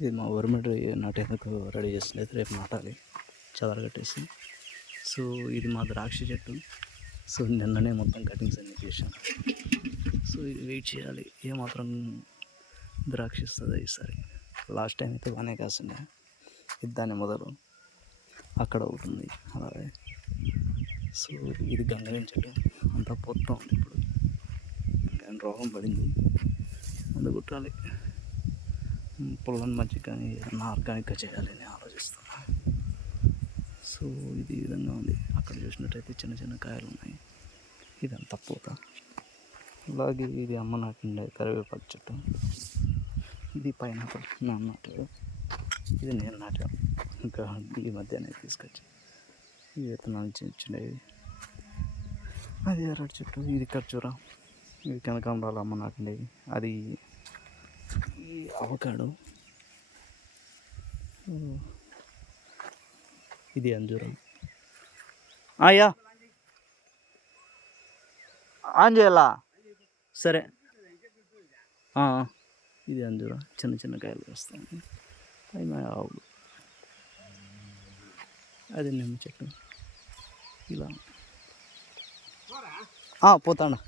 ఇది మా వరిమడి నాటేందుకు రెడీ చేస్తుంది. రేపు నాటాలి చెదరగట్టేసి. సో ఇది మా ద్రాక్ష చెట్టు. సో నిన్ననే మొత్తం కటింగ్స్ అన్నీ చేశాను. సో ఇది వెయిట్ చేయాలి ఏమాత్రం ద్రాక్ష ఇస్తుందో ఈసారి. లాస్ట్ టైం అయితే బాగానే కాసిండే. ఇది దాని మొదలు అక్కడ అవుతుంది అలాగే. సో ఇది గంగవేం చెట్టు అంతా పోతా ఉంది. ఇప్పుడు కానీ రోగం పడింది, ముందు కుట్టాలి. పొలం మధ్య కానీ ఏదన్నా ఆర్గానిక్గా చేయాలని ఆలోచిస్తున్నా. సో ఇది ఈ విధంగా ఉంది. అక్కడ చూసినట్టయితే చిన్న చిన్న కాయలు ఉన్నాయి. ఇదంతా పూత. అలాగే ఇది అమ్మ నాటిండే కరివేపాకు చెట్టు. ఇది పైనాపిల్ నాన్న నాటాడు. ఇది నేను నాటాను ఇంకా ఈ మధ్యనే తీసుకొచ్చి. ఈ విత్తనాలు చిన్నవి. అది ఎర్రటి చెట్టు. ఇది ఖర్జూర. ఇది కనకాంబరాలు అమ్మ నాటిండేవి. అది ఈ అవకాడో. ఇది అంజూరం. అయ్యా ఆన్ చేయాలా? సరే. ఇది అంజూరం. చిన్న చిన్న కాయలు వస్తాయి. అవి మా ఆవులు. అది నిమ్మ చెట్టు. ఇలా పోతాను.